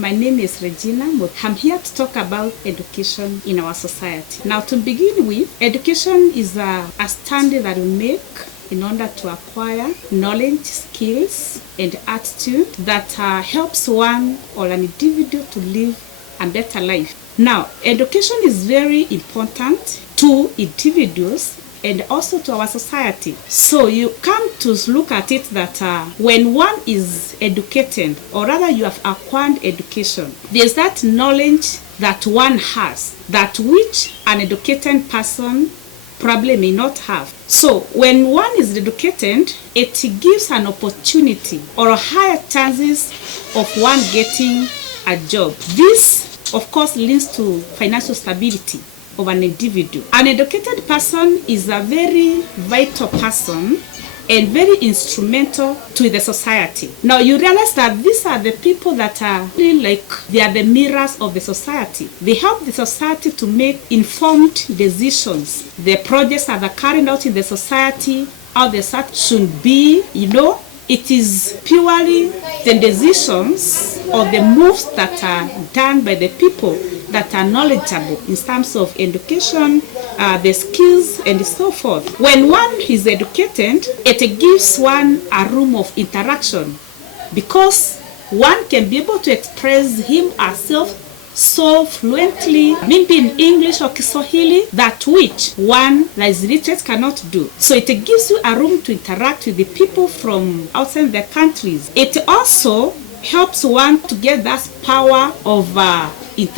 My name is Regina. I'm here to talk about education in our society. Now, to begin with, education is a standard that we make in order to acquire knowledge, skills, and attitude that helps one or an individual to live a better life. Now, education is very important to individuals and also to our society. So you come to look at it that when one is educated, or rather you have acquired education, there's that knowledge that one has, that which an educated person probably may not have. So when one is educated, it gives an opportunity or higher chances of one getting a job. This, of course, leads to financial stability of an individual. An educated person is a very vital person and very instrumental to the society. Now you realize that these are the people that are really like they are the mirrors of the society. They help the society to make informed decisions. The projects that are carried out in the society, how the society should be, it is purely the decisions or the moves that are done by the people that are knowledgeable in terms of education, the skills, and so forth. When one is educated, it gives one a room of interaction because one can be able to express him or herself so fluently, maybe in English or Kiswahili, that which one that is literate cannot do. So it gives you a room to interact with the people from outside the countries. It also helps one to get that power of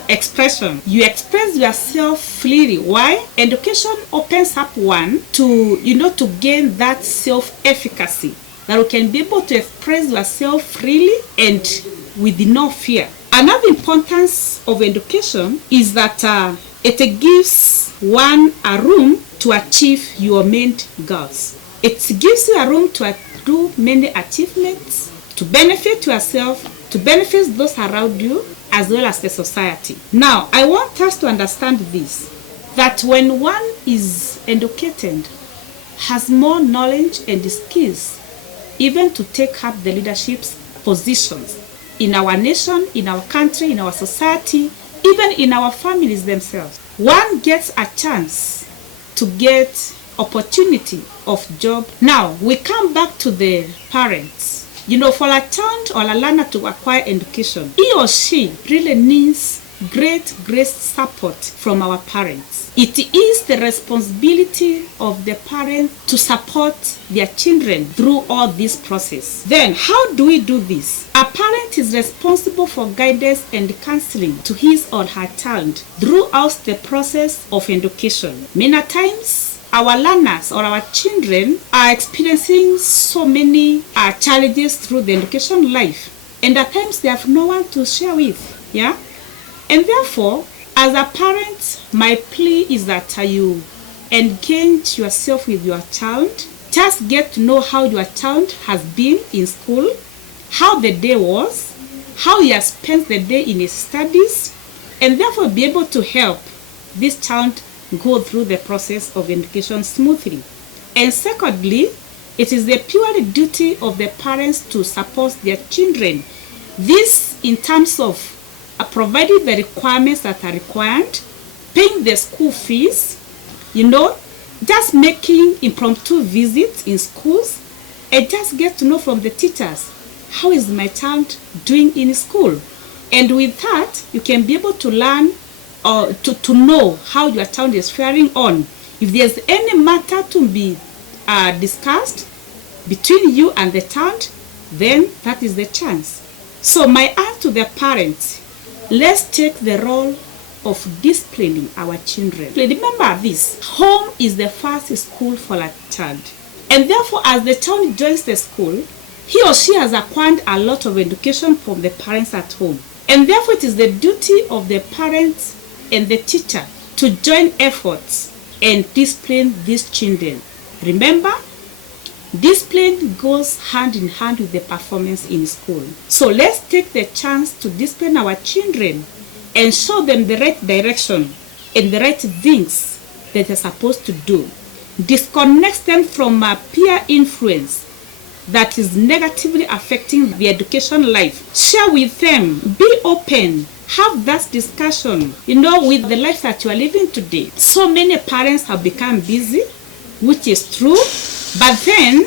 expression. You express yourself freely. Why? Education opens up one to, to gain that self-efficacy, that you can be able to express yourself freely and with no fear. Another importance of education is that it gives one a room to achieve your main goals. It gives you a room to do many achievements, to benefit yourself, to benefit those around you, as well as the society. Now, I want us to understand this, that when one is educated, has more knowledge and skills, even to take up the leadership positions in our nation, in our country, in our society, even in our families themselves, one gets a chance to get opportunity of job. Now, we come back to the parents. For a child or a learner to acquire education, he or she really needs great support from our parents. It is the responsibility of the parents to support their children through all this process. Then, how do we do this? A parent is responsible for guidance and counseling to his or her child throughout the process of education. Many times, our learners or our children are experiencing so many challenges through the education life, and at times they have no one to share with. And therefore, as a parent, my plea is that you engage yourself with your child. Just get to know how your child has been in school, how the day was, how he has spent the day in his studies, and therefore be able to help this child go through the process of education smoothly. And secondly, it is the purely duty of the parents to support their children. This in terms of providing the requirements that are required, paying the school fees, just making impromptu visits in schools, and just get to know from the teachers, how is my child doing in school? And with that, you can be able to learn or to know how your child is faring on. If there's any matter to be discussed between you and the child, then that is the chance. So my answer to the parents, let's take the role of disciplining our children. Remember this, home is the first school for a child. And therefore, as the child joins the school, he or she has acquired a lot of education from the parents at home. And therefore, it is the duty of the parents and the teacher to join efforts and discipline these children. Remember, discipline goes hand in hand with the performance in school. So let's take the chance to discipline our children and show them the right direction and the right things that they're supposed to do. Disconnect them from peer influence that is negatively affecting the education life, share with them. Be open. Have that discussion, with the life that you are living today. So many parents have become busy, which is true, but then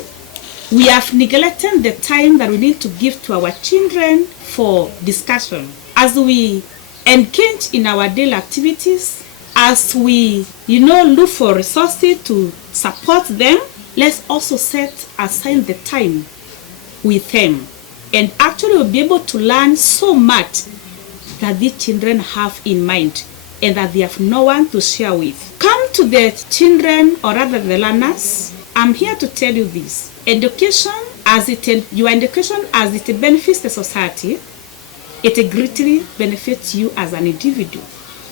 we have neglected the time that we need to give to our children for discussion. As we engage in our daily activities, as we, look for resources to support them, let's also set aside the time with them. And actually we'll be able to learn so much that these children have in mind and that they have no one to share with. Come to the children, or rather the learners. I'm here to tell you this. Your education as it benefits the society, it greatly benefits you as an individual.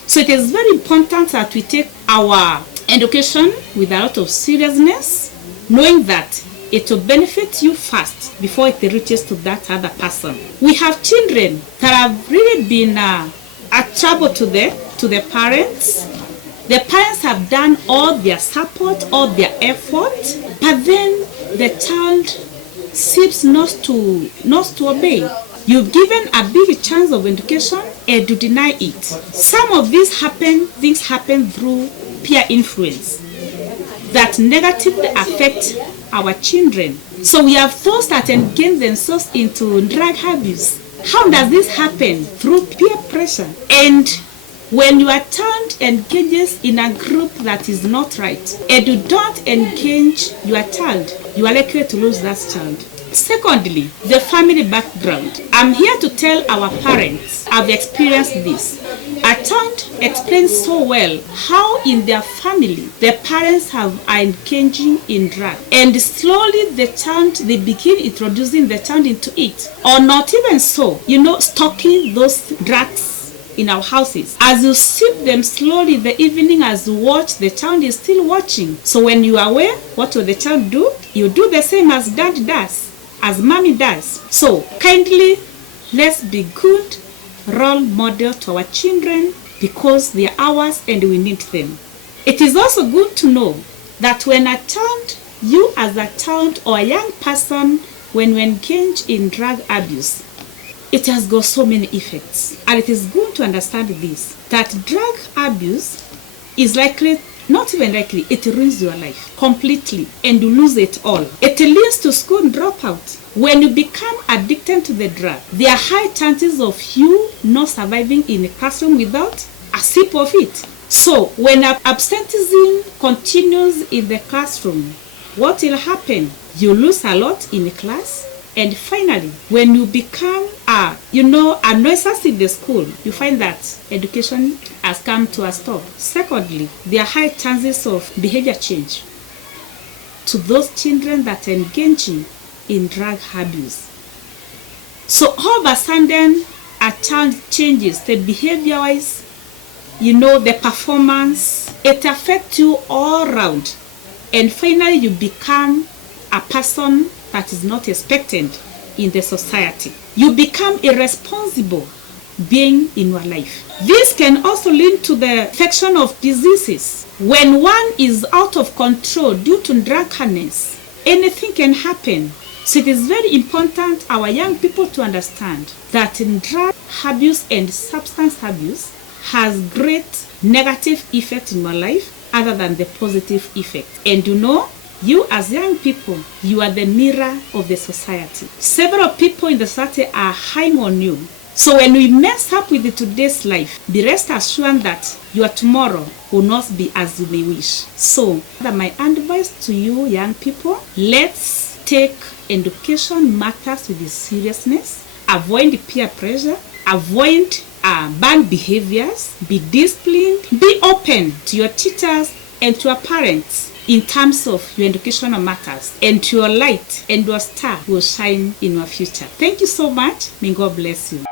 So it is very important that we take our education with a lot of seriousness, knowing that it will benefit you first before it reaches to that other person. We have children that have really been a trouble to the parents. The parents have done all their support, all their effort, but then the child seems not to obey. You've given a big chance of education and you deny it. Some of things happen through peer influence that negatively affect our children. So we have those that engage themselves into drug abuse. How does this happen? Through peer pressure. And when your child engages in a group that is not right, and you don't engage your child, you are likely to lose that child. Secondly, the family background. I'm here to tell our parents, I've experienced this. A child explains so well how in their family the parents are engaging in drug, and slowly they begin introducing the child into it, or not even so, stocking those drugs in our houses. As you sip them slowly the evening, as you watch, the child is still watching. So when you are aware, what will the child do? You do the same as dad does, as mommy does. So kindly, let's be good role model to our children, because they are ours and we need them. It is also good to know that when a child, you as a child or a young person, when you engage in drug abuse, it has got so many effects. And it is good to understand this, that drug abuse is likely, not even likely, it ruins your life completely and you lose it all. It leads to school dropout. When you become addicted to the drug, there are high chances of you not surviving in a classroom without a sip of it. So when absenteeism continues in the classroom, what will happen? You lose a lot in the class. And finally, when you become a nuisance in the school, you find that education has come to a stop. Secondly, there are high chances of behavior change to those children that are engaging in drug abuse. So all of a sudden, a child changes the behavior-wise, the performance. It affects you all around. And finally, you become a person that is not expected in the society. You become irresponsible being in your life. This can also lead to the infection of diseases. When one is out of control due to drunkenness, anything can happen. So it is very important our young people to understand that drug abuse and substance abuse has great negative effect in your life other than the positive effect. And you as young people, you are the mirror of the society. Several people in the society are eyeing on you. So when we mess up with today's life, be rest assured that your tomorrow will not be as you may wish. So my advice to you young people, let's take education matters with seriousness, avoid peer pressure, avoid bad behaviors, be disciplined, be open to your teachers and to your parents in terms of your educational matters, and your light and your star will shine in your future. Thank you so much. May God bless you.